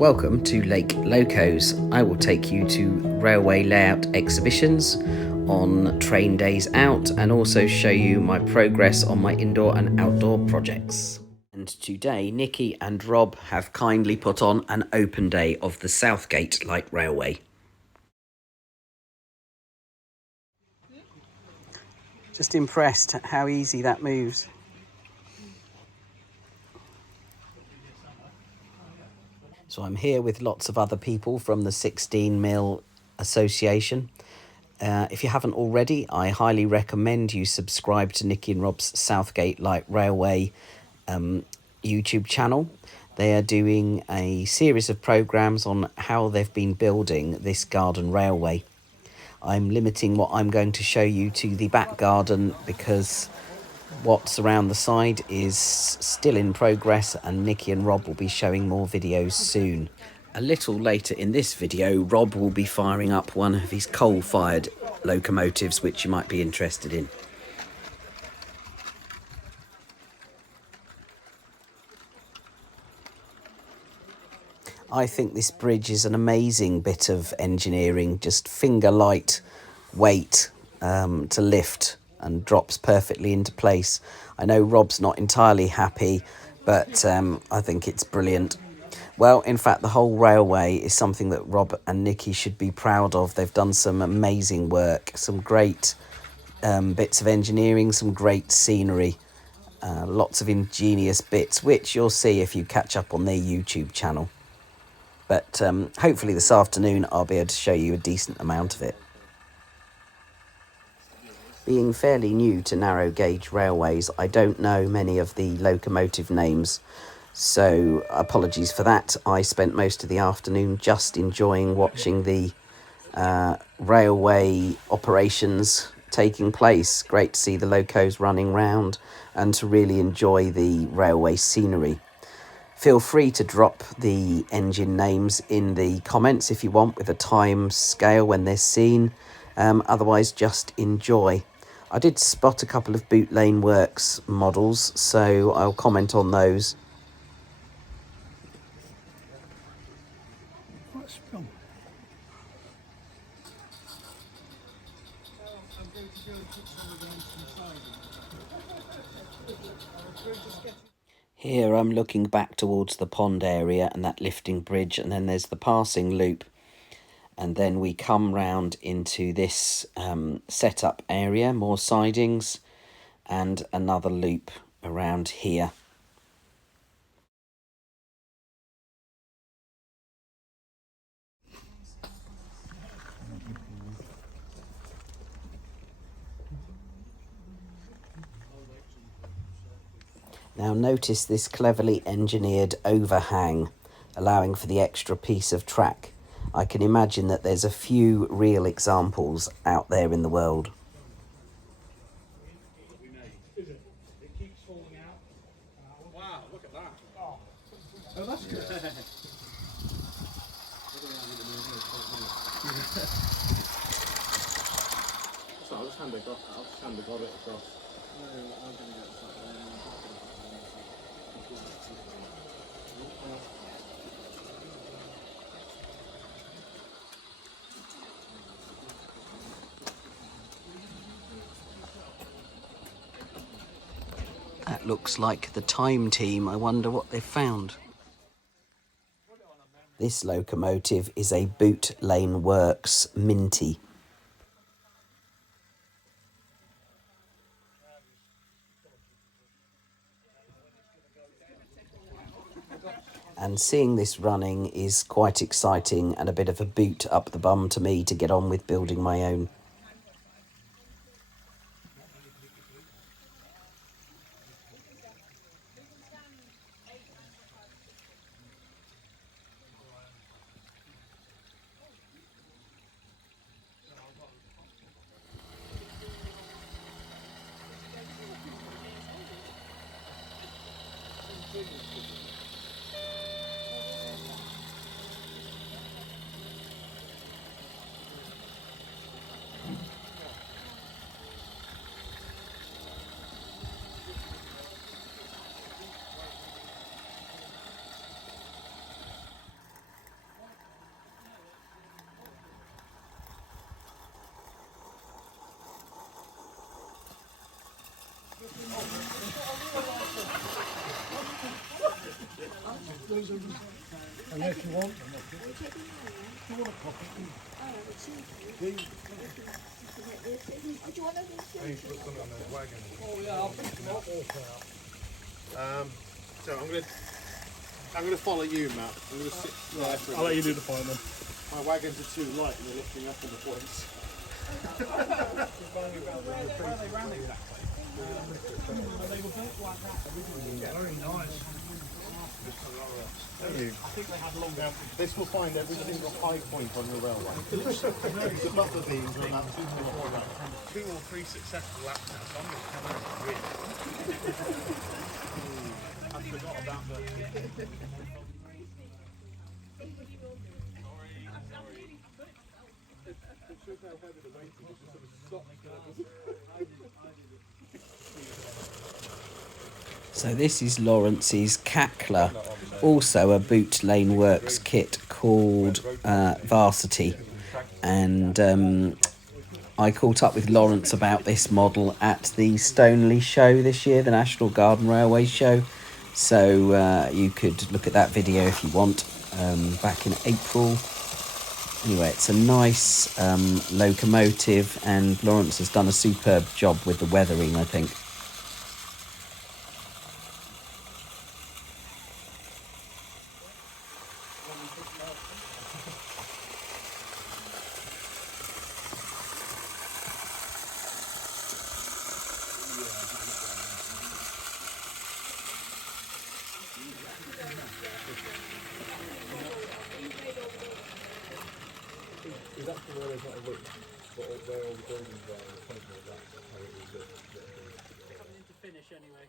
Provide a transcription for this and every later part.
Welcome to Lake Locos. I will take you to railway layout exhibitions on train days out and also show you my progress on my indoor and outdoor projects. And today Nicki and Rob have kindly put on an open day of the Southgate Light Railway. Just impressed at how easy that moves. So I'm here with lots of other people from the 16 Mil Association. If you haven't already, I highly recommend you subscribe to Nicki and Rob's Southgate Light Railway YouTube channel. They are doing a series of programmes on how they've been building this garden railway. I'm limiting what I'm going to show you to the back garden because what's around the side is still in progress, and Nicki and Rob will be showing more videos soon. A little later in this video, Rob will be firing up one of his coal-fired locomotives, which you might be interested in. I think this bridge is an amazing bit of engineering, just finger light weight to lift and drops perfectly into place. I know Rob's not entirely happy, but I think it's brilliant. Well, in fact, the whole railway is something that Rob and Nicki should be proud of. They've done some amazing work, some great bits of engineering, some great scenery, lots of ingenious bits, which you'll see if you catch up on their YouTube channel. But hopefully this afternoon I'll be able to show you a decent amount of it. Being fairly new to narrow gauge railways, I don't know many of the locomotive names, so apologies for that. I spent most of the afternoon just enjoying watching the railway operations taking place. Great to see the locos running round and to really enjoy the railway scenery. Feel free to drop the engine names in the comments if you want, with a time scale when they're seen. Otherwise, just enjoy. I did spot a couple of Boot Lane Works models, so I'll comment on those. Here I'm looking back towards the pond area and that lifting bridge, and then there's the passing loop. And then we come round into this setup area, more sidings, and another loop around here. Now notice this cleverly engineered overhang, allowing for the extra piece of track. I can imagine that there's a few real examples out there in the world. It keeps falling out. Wow, look at that. Oh, that's good. So I'll just hand it across. No, I'm going to get That looks like the time team. I wonder what they've found. This locomotive is a Boot Lane Works Minty. And seeing this running is quite exciting and a bit of a boot up the bum to me to get on with building my own. Unless you want them. You want a copy? Oh yeah, I'll pick them up. So I'm gonna follow you, Matt. I'm gonna sit there for a I'll let you minute. do the point then. My wagons are too light and they're lifting up on the points. Where are they round exactly? They were built like that originally. Very nice. I think they had long down. This will find every single high point on your railway. The buffer beams are about 2 or 3 successful laps now, so I'm going to come out really. I forgot about the... So this is Lawrence's Cackler, also a Boot Lane Works kit called Varsity, and I caught up with Lawrence about this model at the Stoneleigh show this year, the National Garden Railway show, so you could look at that video if you want, back in April. Anyway, it's a nice locomotive, and Lawrence has done a superb job with the weathering, I think. Finish anyway.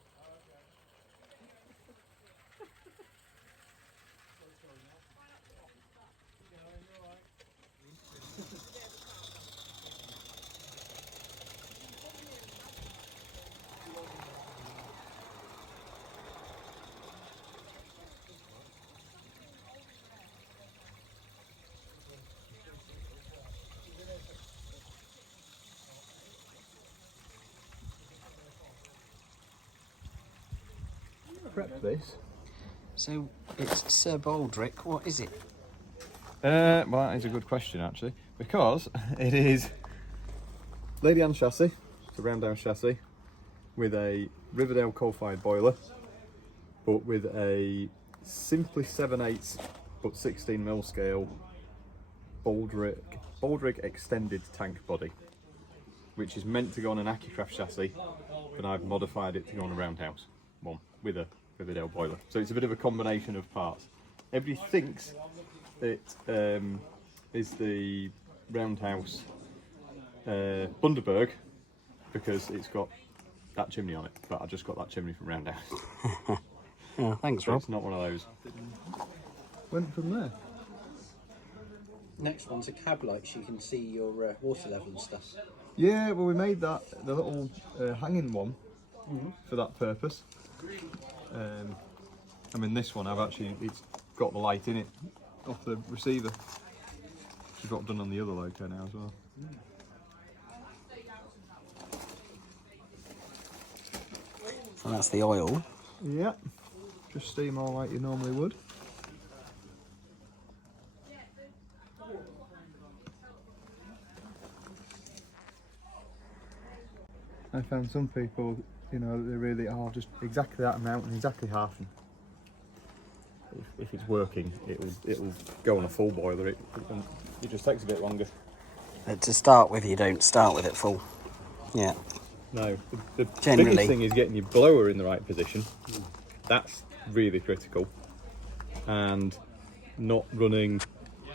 Prep this. So it's Sir Baldrick, what is it? Well, that is a good question actually, because it is Lady Anne chassis, it's a round down chassis with a Riverdale coal-fired boiler, but with a simply 7/8 but 16mm scale Baldrick extended tank body, which is meant to go on an Akicraft chassis, but I've modified it to go on a roundhouse one with a Riverdale boiler. So it's a bit of a combination of parts. Everybody thinks it is the roundhouse Bundaberg because it's got that chimney on it, but I just got that chimney from Roundhouse. Oh, thanks, Rob. It's not one of those. Went from there. Next one's a cab light, so you can see your water level and stuff. Yeah, well, we made that the little hanging one for that purpose. I mean, this one it's got the light in it off the receiver, which is what I've done on the other loco now as well. So that's the oil. Yeah, just steam all like you normally would. I found some people, you know, they really are just exactly that amount and exactly half. And if it's working, it'll go on a full boiler. It just takes a bit longer. But to start with, you don't start with it full. Yeah. No, the Generally. biggest thing is getting your blower in the right position. That's really critical, and not running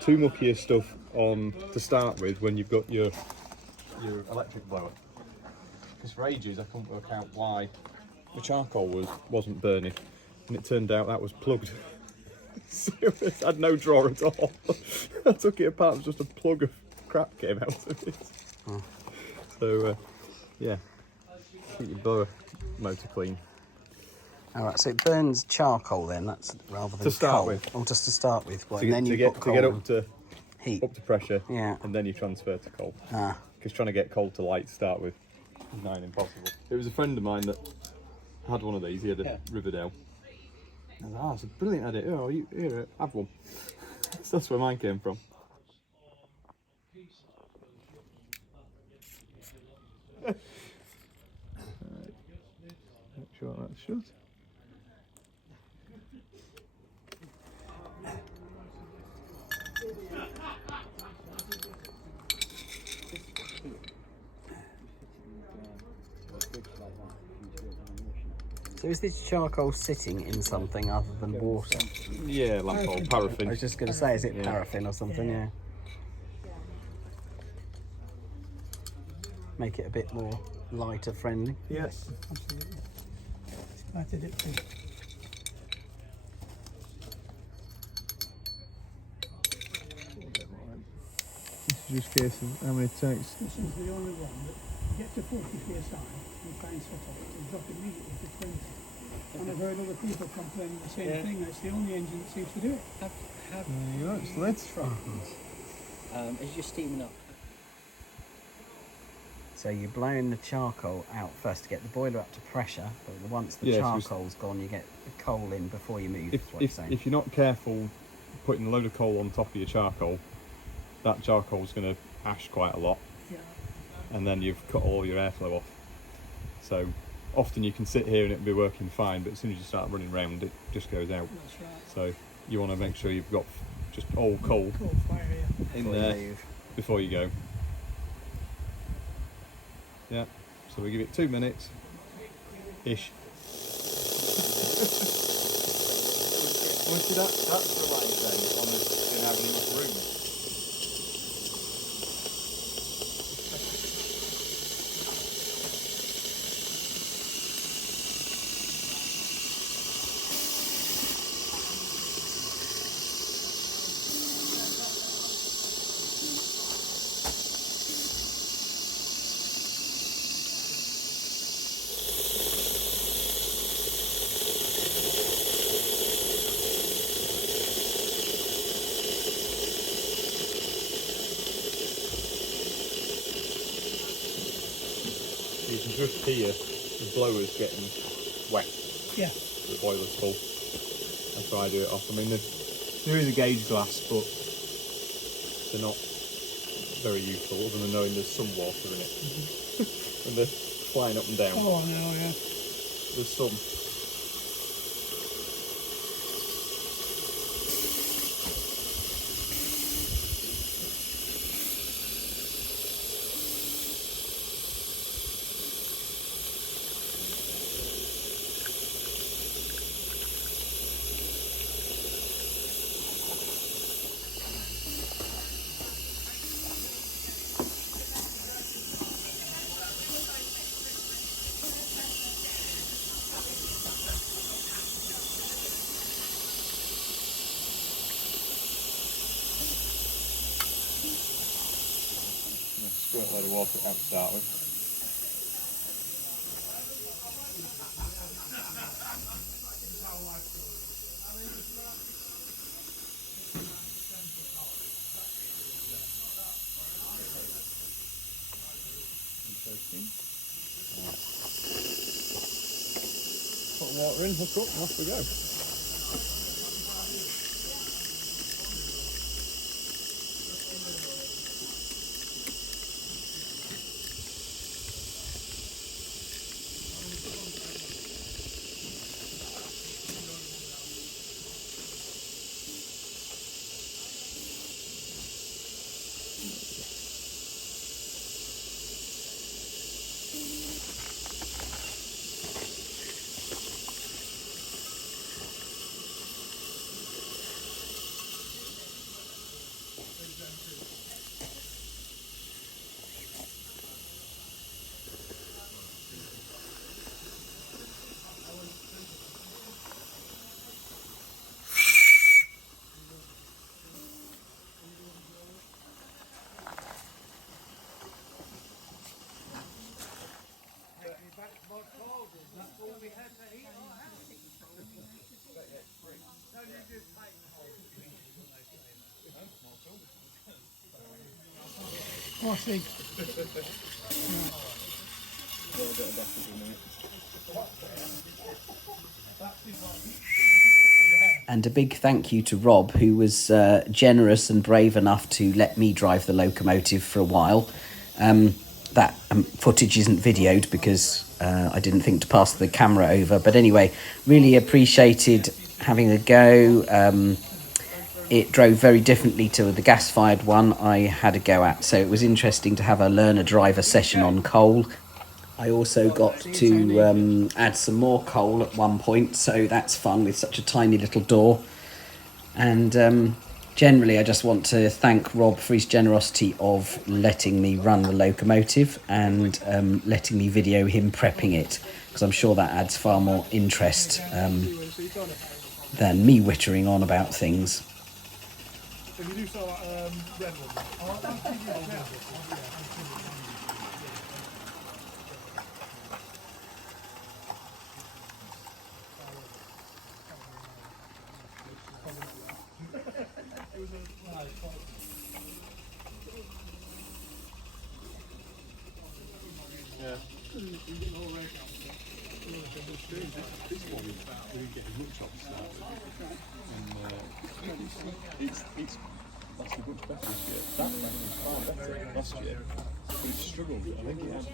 too muckier stuff on to start with when you've got your electric blower. Because for ages I couldn't work out why the charcoal wasn't burning, and it turned out that was plugged. So it had no drawer at all. I took it apart, it was just a plug of crap came out of it. So yeah, keep your blower motor clean. Alright, so it burns charcoal then, that's rather than To start coal. with. Or just to start with. Well, To and then you get put coal up to heat. pressure, Yeah. and then you transfer to coal. Ah. Because trying to get coal to light to start with Nine impossible. It was a friend of mine that had one of these. He had a Riverdale. I was like, it's a brilliant idea. Oh, you here, have one. So that's where mine came from. Make sure that's shut. So is this charcoal sitting in something other than water? Yeah, lamp oil, paraffin. I was just going to say, is it paraffin or something? Yeah. Make it a bit more lighter friendly. Yes. Absolutely. Started it too. Just case of how many it takes. This is the only one that get to 40 psi and try and set off and drop immediately to 20. And I've heard other people complaining the same thing. It's the only engine that seems to do it. It's lit. It's just steaming up. So you're blowing the charcoal out first to get the boiler up to pressure, but once the charcoal's gone, you get the coal in before you move. If you're not careful putting a load of coal on top of your charcoal, that charcoal's going to ash quite a lot, and then you've cut all your airflow off. So often you can sit here and it'll be working fine, but as soon as you start running round, it just goes out. That's right. So you want to make sure you've got just old coal Fire, in there before you go. Yeah, so we give it 2 minutes ish. Well, see, that's the right thing on us in having enough room. You can just hear the blowers getting wet. Yeah. The boiler's full. That's why I do it off. I mean, there is a gauge glass, but they're not very useful other than knowing there's some water in it. And they're flying up and down. Oh, I know, yeah. There's some. Squirt a load of water out to start with. Interesting. Put the water in, hook up, and off we go. Oh, I see. little bit of effort in it. And a big thank you to Rob, who was generous and brave enough to let me drive the locomotive for a while. That footage isn't videoed because I didn't think to pass the camera over. But anyway, really appreciated having a go. It drove very differently to the gas-fired one I had a go at. So it was interesting to have a learner-driver session on coal. I also got to add some more coal at one point, so that's fun with such a tiny little door. And generally, I just want to thank Rob for his generosity of letting me run the locomotive and letting me video him prepping it, because I'm sure that adds far more interest than me wittering on about things. If you do sell that red one, This one we didn't get as much off it's actually much better this year. That man was far better last year. But he struggled. I think he had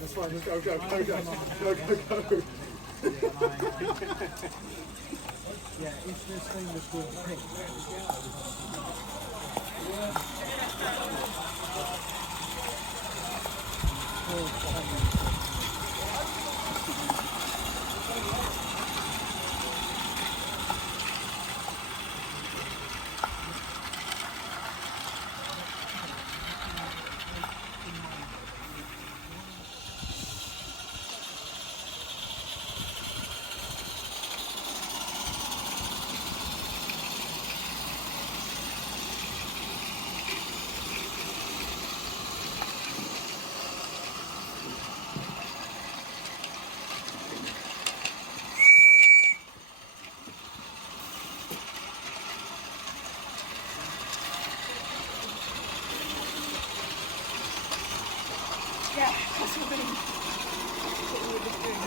that's fine, let's go. Yeah, it's this thing that's good pink. Yeah, that's what we were just doing.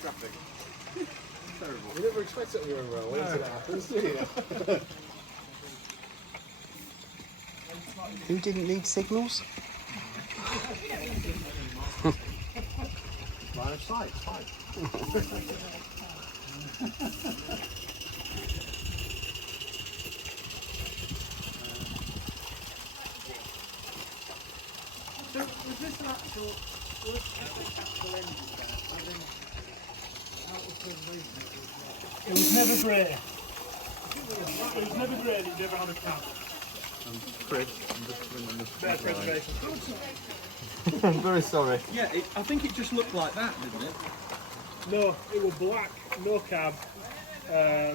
traffic. Terrible. You never expect it on your own railway until it happens, do you? Who didn't need signals? Line of sight, fine. So, was this an actual engine there? It was never grey. It was never grey that you never had a cab. Chris, I'm just bringing this. Bear preservation. I'm very sorry. Yeah, I think it just looked like that, didn't it? No, it was black, no cab, Yeah.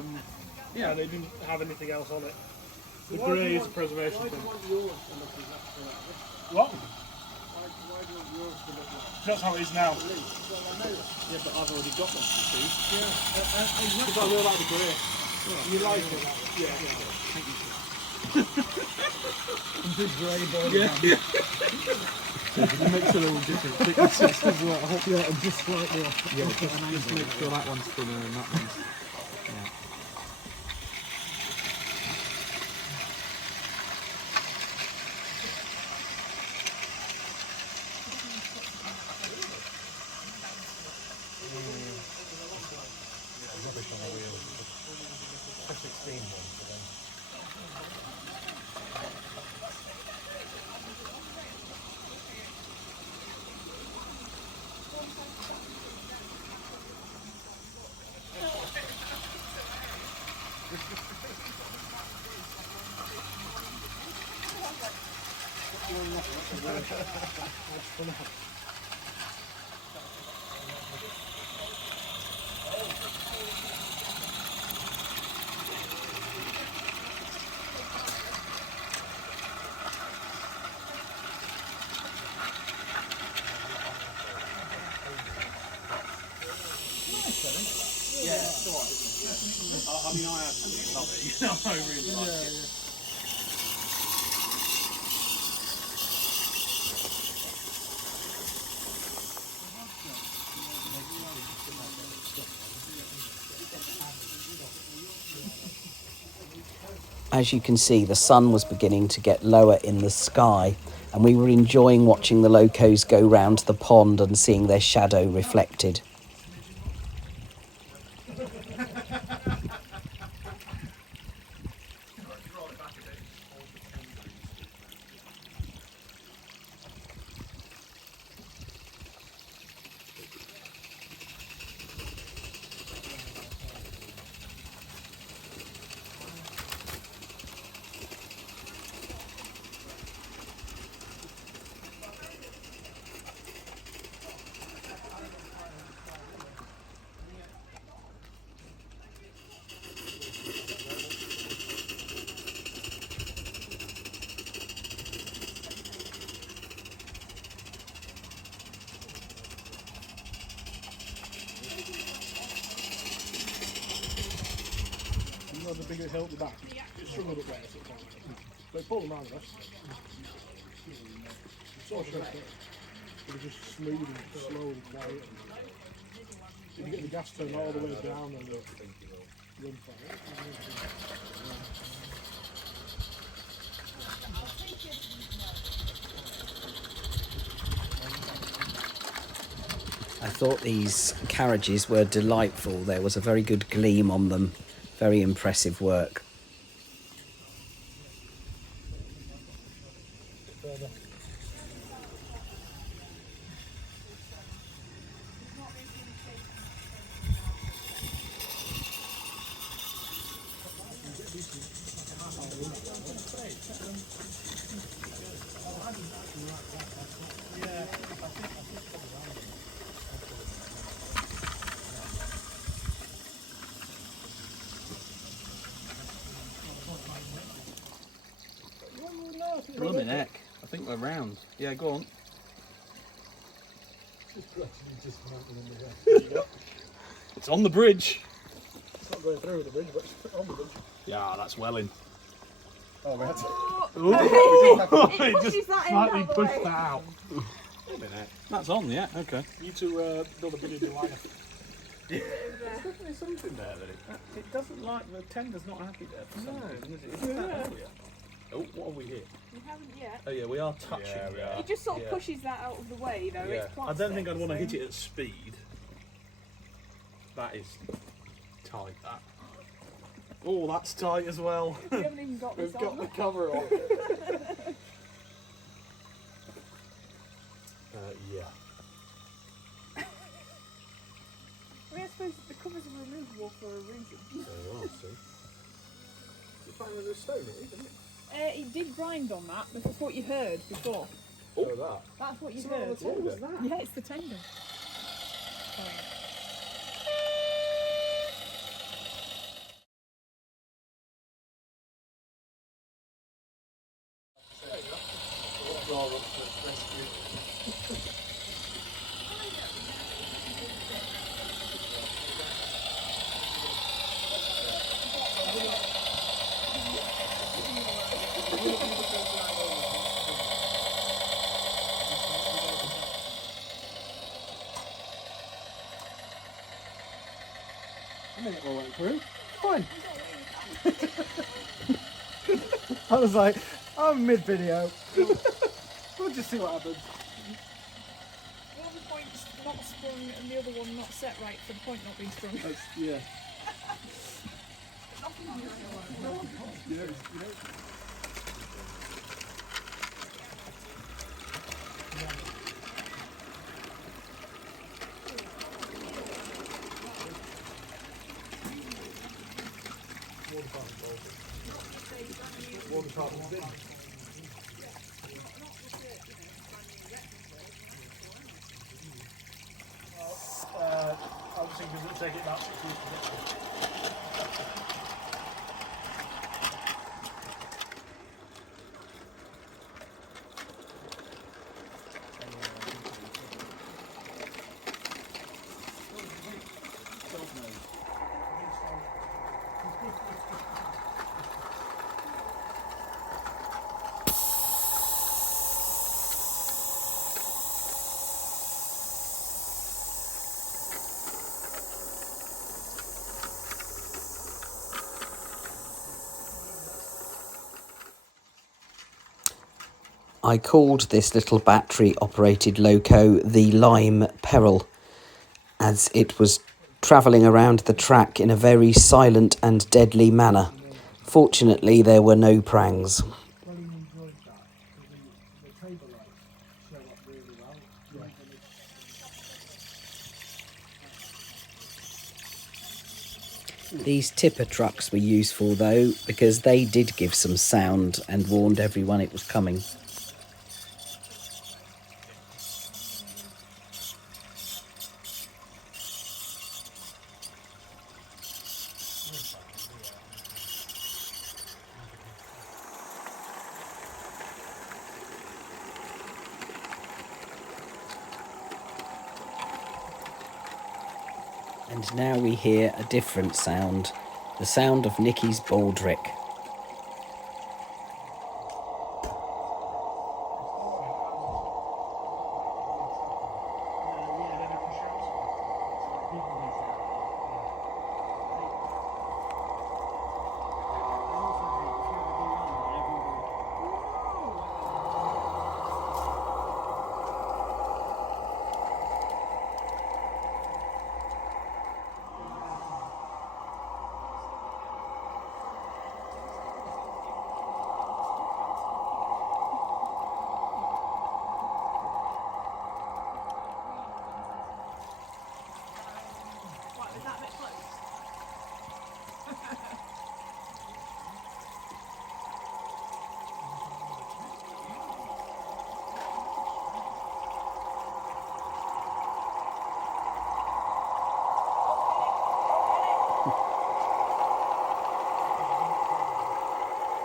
and it didn't have anything else on it. The grey is a preservation thing. What? That's how it is now. Yeah, but I've already got one, you see. Because I really like the grey. You like it? Yeah. Big grey boy. It makes a little difference. Thicknesses as well. Yeah, and just slightly off. Yeah, just make sure that one's thinner and that one's. Yeah. I'm mean, I absolutely love it. You know, I really like it. As you can see, the sun was beginning to get lower in the sky, and we were enjoying watching the locos go round the pond and seeing their shadow reflected. You know the bigger hill at the back? It struggled up there sometimes. But pull them out of us. So short. It was just smooth and slow and quiet. You get the gas turned all the way down and the run for it. I thought these carriages were delightful. There was a very good gleam on them. Very impressive work. Blooming heck. I think we're round. Yeah, go on. It's on the bridge. It's not going through the bridge, but it's on the bridge. Yeah, that's well in. Oh, we had to It pushes that end slightly out the push way. that out. That's on, yeah, okay. You two build a bit of delight. There's definitely something there that it doesn't like, the tender's not happy there for some reason, is it? Isn't that earlier? Oh, what have we hit? We haven't yet. Oh yeah, we are touching. Yeah, we there. are. It just sort of Yeah. pushes that out of the way, though. Yeah. It's quite I don't think I'd thick, want to so- hit it at speed. That is tight, that. Oh, that's tight as well. We haven't even got this We've got on. the cover on. Yeah. I mean, I suppose the covers are removable for a reason. There you are, see. It's fine with the stone, isn't it? It did grind on that, but that's what you heard before. Oh, that. That's what you So heard. what was that? Yeah, it's the tender. A minute we went through. Fine. I was like, I'm mid video. We'll just see what happens. One point's not sprung and the other one not set right for the point not being sprung. Yeah. I was thinking it would take it about 6 weeks to get to. I called this little battery operated loco the Lime Peril, as it was travelling around the track in a very silent and deadly manner. Fortunately, there were no prangs. Really enjoyed that. The table lights show up really well. These tipper trucks were useful though, because they did give some sound and warned everyone it was coming. And now we hear a different sound, the sound of Nicky's baldrick.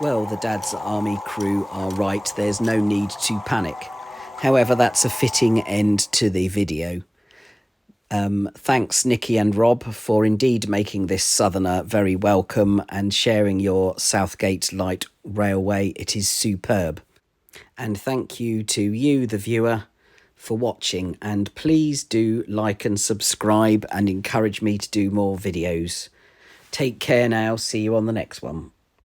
Well, the Dad's Army crew are right, there's no need to panic. However, that's a fitting end to the video. Thanks Nicki and Rob for indeed making this southerner very welcome and sharing your Southgate Light Railway. It is superb. And thank you to you, the viewer, for watching, and please do like and subscribe and encourage me to do more videos. Take care now, see you on the next one.